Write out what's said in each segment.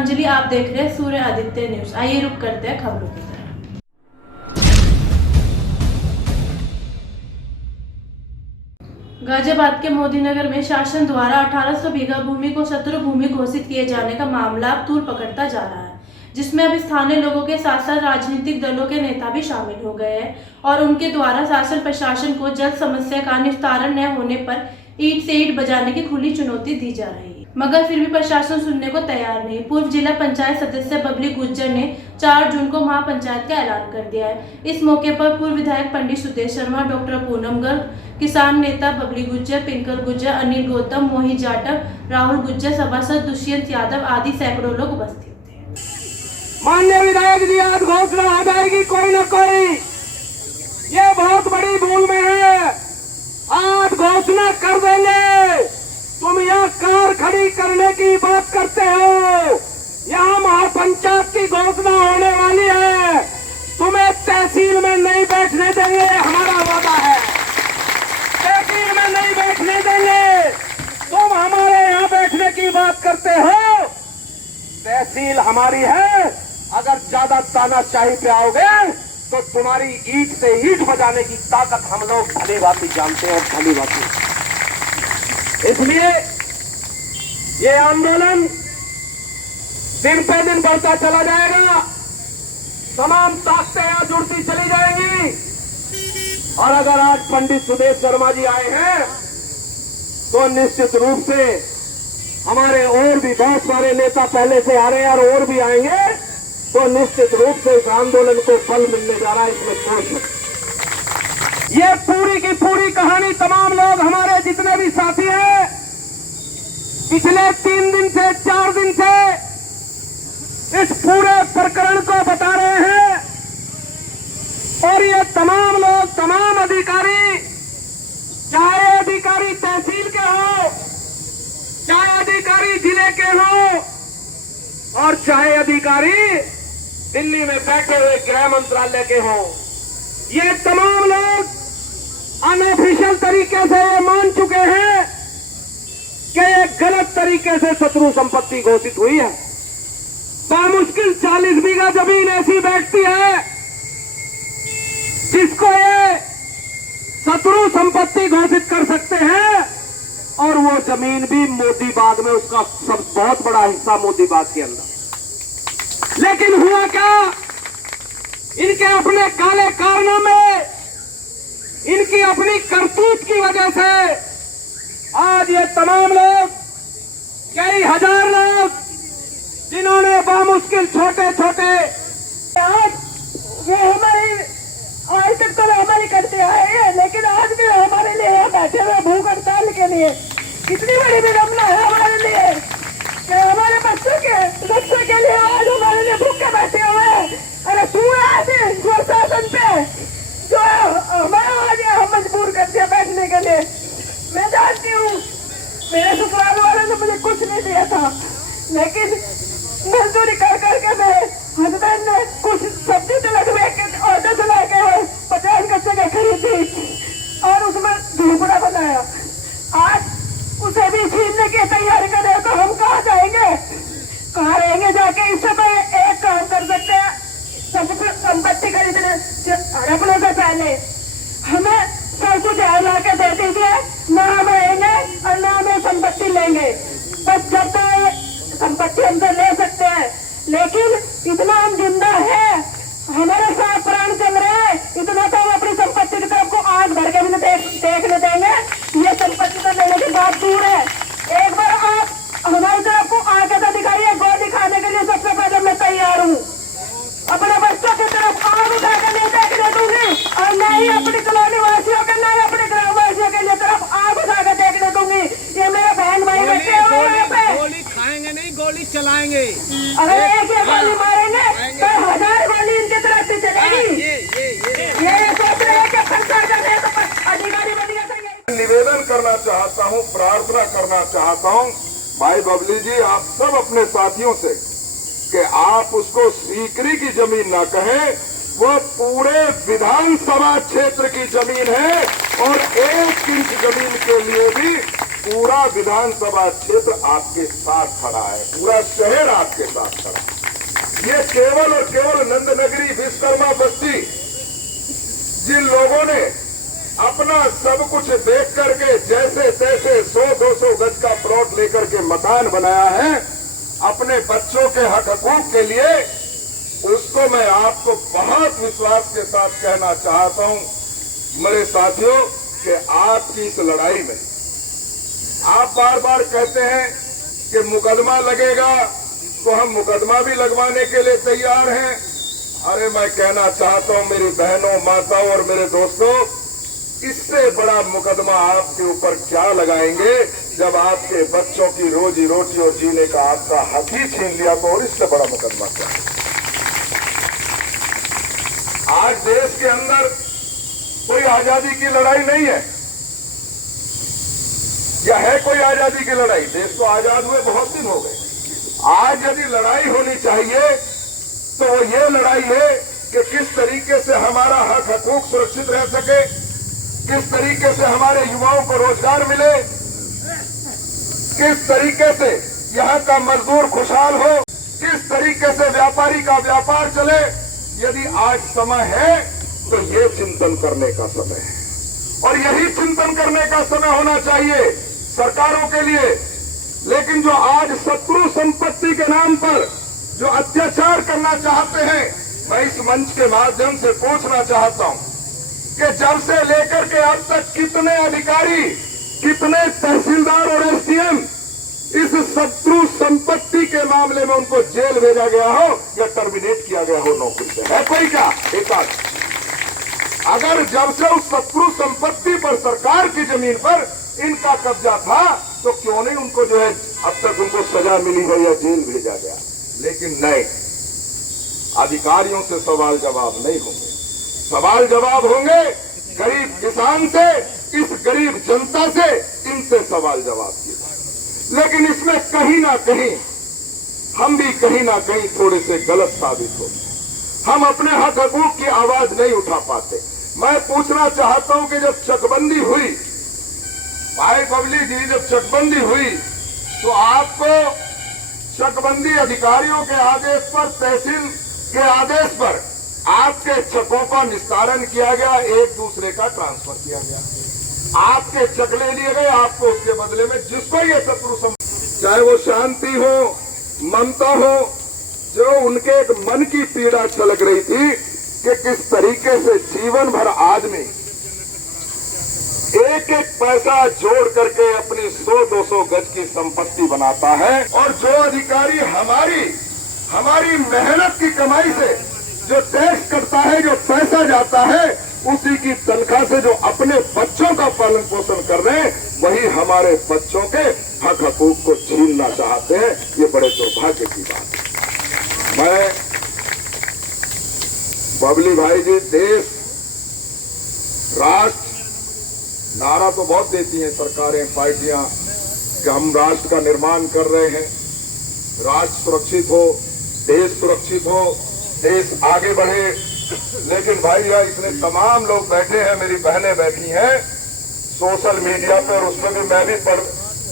गीतांजलि। आप देख रहे हैं सूर्य आदित्य न्यूज। आइए रुक करते हैं खबरों की तरफ। गाजियाबाद के मोदीनगर में शासन द्वारा 1800 बीघा भूमि को शत्रु भूमि घोषित किए जाने का मामला अब तूल पकड़ता जा रहा है, जिसमें अब स्थानीय लोगों के साथ साथ राजनीतिक दलों के नेता भी शामिल हो गए हैं और उनके द्वारा शासन प्रशासन को जल्द समस्या का निस्तारण न होने पर ईंट से ईंट बजाने की खुली चुनौती दी जा रही है, मगर फिर भी प्रशासन सुनने को तैयार नहीं। पूर्व जिला पंचायत सदस्य बबली गुज्जर ने 4 जून को महापंचायत का ऐलान कर दिया है। इस मौके पर पूर्व विधायक पंडित सुदेश शर्मा, डॉक्टर पूनम गर्ग, किसान नेता बबली गुज्जर, पिंकल गुज्जर, अनिल गौतम, मोहित जाटव, राहुल गुज्जर, सभासद दुष्यंत यादव आदि सैकड़ों लोग उपस्थित थे। माननीय विधायक जी, आज घोषणा आ जाएगी कोई न कोई, ये बहुत बड़ी भूल में है। आज घोषणा कर देंगे। तुम यहाँ कार खड़ी करने की बात करते हो, यहाँ महापंचायत की घोषणा होने वाली है। तुम्हें तहसील में नहीं बैठने देंगे, हमारा वादा है। तहसील में नहीं बैठने देंगे। तुम हमारे यहाँ बैठने की बात करते हो, तहसील हमारी है। अगर ज्यादा तानाशाही पे आओगे तो तुम्हारी ईंट से ईंट बजाने की ताकत हम लोग भली भांति जानते हैं, भली भांति। इसलिए ये आंदोलन दिन पे दिन बढ़ता चला जाएगा। तमाम ताकतें यहाँ जुड़ती चली जाएंगी। और अगर आज पंडित सुदेश शर्मा जी आए हैं तो निश्चित रूप से हमारे और भी बहुत सारे नेता पहले से आ रहे हैं और भी आएंगे, तो निश्चित रूप से इस आंदोलन को बल मिलने जा रहा है, इसमें कोई शक नहीं। ये पूरी की पूरी कहानी तमाम लोग हमारे जितने भी साथी हैं पिछले 3 दिन से 4 दिन से इस पूरे प्रकरण को बता रहे हैं। और ये तमाम लोग, तमाम अधिकारी, चाहे अधिकारी तहसील के हो, चाहे अधिकारी जिले के हो और चाहे अधिकारी दिल्ली में बैठे हुए गृह मंत्रालय के हों, ये तमाम लोग अनऑफिशियल तरीके से ये मान चुके हैं कि ये गलत तरीके से शत्रु संपत्ति घोषित हुई है। बामुश्किल 40 बीघा जमीन ऐसी बैठती है जिसको ये शत्रु संपत्ति घोषित कर सकते हैं, और वो जमीन भी मोदी बाग में, उसका सब बहुत बड़ा हिस्सा मोदी बाग के अंदर। लेकिन हुआ क्या, इनके अपने काले कारनामे, इनकी अपनी करतूत की वजह से आज ये तमाम लोग, कई हजार लोग जिन्होंने बामुश्किल छोटे छोटे, आज वो हमारी आज तक तो हमारी करते आए हैं, लेकिन आज भी हमारे लिए यहाँ बैठे हुए भूख हड़ताल के लिए कितनी बड़ी विडंबना है हमारे लिए कि हमारे बच्चों के रक्षा के लिए आज हमारे लिए भूखे बैठे हुए हैं। अरे तू ऐसे प्रशासन पे जो हमें आज यहाँ मजबूर कर दिया बैठने के लिए। मैं जानती हूँ मेरे ससुराल वालों ने मुझे कुछ नहीं दिया था, लेकिन मजदूरी कर करके मेरे हस्बैंड ने कुछ सब्जी लगवा के ऑटो चला के 50 गच्चे की खरीदी और उसमें झोपड़ा बनाया। आज उसे भी छीनने की तैयारी कर रहे, तो हम कहाँ जाएंगे, कहाँ रहेंगे जाके? इस समय एक काम कर सकते हैं, सबको संपत्ति खरीदने रखने से पहले हमें सब कुछ ला के दे दीजिए, ना हम रहेंगे और ना हमें संपत्ति लेंगे। बस जब तक संपत्ति हमसे ले सकते हैं, लेकिन इतना हम जिंदा है, हमारे साथ प्राण चल रहे हैं, इतना तो हम अपनी संपत्ति की तरफ को आंख भर के भी देखने देंगे। ये संपत्ति तो लेने की बात दूर है। एक बार आप हमारी तरफ को आगे तो दिखाइए, गौ दिखाने के लिए सबसे पहले मैं तैयार हूँ। अपने बच्चों की तरफ आग उठा के नहीं देखने दूंगी और न ही अपनी कॉलोनी वासियों के, न ही अपने ग्राम वासियों के लिए तरफ आग उठा के देखने दूंगी। ये मेरे बहन भाई बैठे हुए हैं पे, गोली खाएंगे नहीं, गोली चलाएंगे। अगर एक ये गोली मारेंगे तो 1000 गोली इनकी तरफ से चलेगी। ये सोच रहे हैं कि पंचायत है तो अधिकारी बन गए। निवेदन करना चाहता हूँ, प्रार्थना करना चाहता हूँ भाई बबली जी, आप सब अपने साथियों से कि आप उसको सीकरी की जमीन ना कहें, वो पूरे विधानसभा क्षेत्र की जमीन है और 1 इंच जमीन के लिए भी पूरा विधानसभा क्षेत्र आपके साथ खड़ा है, पूरा शहर आपके साथ खड़ा है। ये केवल और केवल नंदनगरी विश्वकर्मा बस्ती, जिन लोगों ने अपना सब कुछ देख करके जैसे तैसे 100-200 गज का प्लॉट लेकर के मकान बनाया है अपने बच्चों के हक हकूक के लिए, उसको मैं आपको बहुत विश्वास के साथ कहना चाहता हूं मेरे साथियों कि आपकी इस लड़ाई में आप बार बार कहते हैं कि मुकदमा लगेगा, तो हम मुकदमा भी लगवाने के लिए तैयार हैं। अरे मैं कहना चाहता हूं मेरी बहनों, माताओं और मेरे दोस्तों, इससे बड़ा मुकदमा आपके ऊपर क्या लगाएंगे जब आपके बच्चों की रोजी रोटी और जीने का आपका हक ही छीन लिया, तो और इससे बड़ा मुकदमा क्या है। आज देश के अंदर कोई आजादी की लड़ाई नहीं है, या है कोई आजादी की लड़ाई? देश को आजाद हुए बहुत दिन हो गए। आज यदि लड़ाई होनी चाहिए तो वो ये लड़ाई है कि किस तरीके से हमारा हक हकूक सुरक्षित रह सके, किस तरीके से हमारे युवाओं को रोजगार मिले, किस तरीके से यहाँ का मजदूर खुशहाल हो, किस तरीके से व्यापारी का व्यापार चले। यदि आज समय है तो ये चिंतन करने का समय है, और यही चिंतन करने का समय होना चाहिए सरकारों के लिए। लेकिन जो आज शत्रु संपत्ति के नाम पर जो अत्याचार करना चाहते हैं, मैं इस मंच के माध्यम से पूछना चाहता हूं कि जब से लेकर के अब तक कितने अधिकारी, कितने तहसीलदार और एसडीएम इस शत्रु संपत्ति के मामले में उनको जेल भेजा गया हो या टर्मिनेट किया गया हो नौकरी से? है कोई क्या? एक आध। अगर जब से उस शत्रु संपत्ति पर, सरकार की जमीन पर इनका कब्जा था, तो क्यों नहीं उनको जो है अब तक उनको सजा मिली हो या जेल भेजा गया? लेकिन नहीं, अधिकारियों से सवाल जवाब नहीं होंगे। सवाल जवाब होंगे गरीब किसान से, इस गरीब जनता से, इनसे सवाल जवाब किए। लेकिन इसमें कहीं ना कहीं हम भी कहीं ना कहीं थोड़े से गलत साबित होते। हम अपने हक हकूक की आवाज नहीं उठा पाते। मैं पूछना चाहता हूं कि जब चकबंदी हुई, भाई बबली जी, जब चकबंदी हुई तो आपको चकबंदी अधिकारियों के आदेश पर, तहसील के आदेश पर आपके चकों का निस्तारण किया गया, एक दूसरे का ट्रांसफर किया गया, आपके चक ले लिए गए, आपको उसके बदले में जिसको ये शत्रु चाहे वो शांति हो, ममता हो, जो उनके एक मन की पीड़ा छलक रही थी कि किस तरीके से जीवन भर आदमी एक एक पैसा जोड़ करके अपनी 100-200 गज की संपत्ति बनाता है, और जो अधिकारी हमारी मेहनत की कमाई से जो टैक्स कटता है, जो पैसा जाता है, उसी की तनख्वाह से जो अपने बच्चों का पालन पोषण कर रहे हैं, वही हमारे बच्चों के हक हकूक को छीनना चाहते हैं। ये बड़े दुर्भाग्य की बात है। मैं बबली भाई जी, देश, राष्ट्र, नारा तो बहुत देती हैं सरकारें, पार्टियां कि हम राष्ट्र का निर्माण कर रहे हैं, राष्ट्र सुरक्षित हो, देश सुरक्षित हो, देश आगे बढ़े। लेकिन भाई यार, इतने तमाम लोग बैठे हैं, मेरी बहनें बैठी हैं सोशल मीडिया पर, उसमें भी मैं भी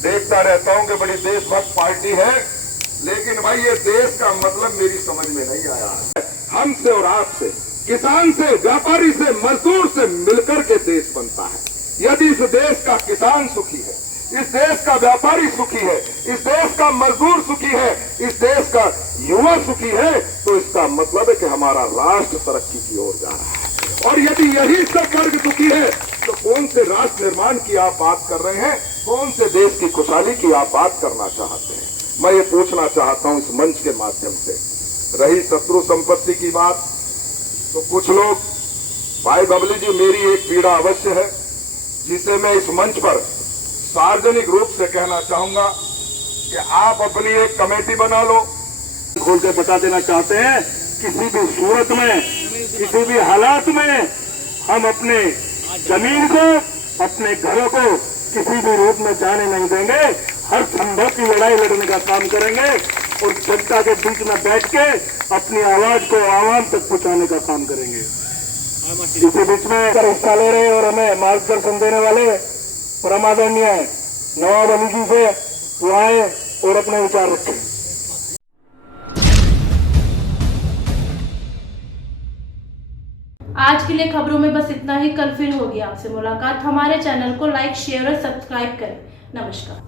देखता रहता हूं कि बड़ी देशभक्त पार्टी है। लेकिन भाई ये देश का मतलब मेरी समझ में नहीं आया है। हमसे और आपसे, किसान से, व्यापारी से, मजदूर से मिलकर के देश बनता है। यदि इस देश का किसान सुखी है, इस देश का व्यापारी सुखी है, इस देश का मजदूर सुखी है, इस देश का युवा सुखी है, तो इसका मतलब है कि हमारा राष्ट्र तरक्की की ओर जा रहा है। और यदि यही सब वर्ग दुखी है, तो कौन से राष्ट्र निर्माण की आप बात कर रहे हैं? कौन से देश की खुशहाली की आप बात करना चाहते हैं? मैं ये पूछना चाहता हूं इस मंच के माध्यम से। रही शत्रु संपत्ति की बात, तो कुछ लोग, भाई बबली जी, मेरी एक पीड़ा अवश्य है जिसे मैं इस मंच पर सार्वजनिक रूप से कहना चाहूंगा कि आप अपनी एक कमेटी बना लो। खोल के बता देना चाहते हैं, किसी भी सूरत में, किसी भी हालात में हम अपने जमीन को, अपने घरों को किसी भी रूप में जाने नहीं देंगे। हर संभव की लड़ाई लड़ने का काम करेंगे और जनता के बीच में बैठ के अपनी आवाज को आवाम तक पहुंचाने का काम करेंगे। इसी बीच में हिस्सा ले रहे और हमें मार्गदर्शन देने वाले परम आदरणीय नवाब अली जी से वो आए और अपने विचार रखें। आज के लिए खबरों में बस इतना ही। कल फिर होगी आपसे मुलाकात। हमारे चैनल को लाइक, शेयर और सब्सक्राइब करें। नमस्कार।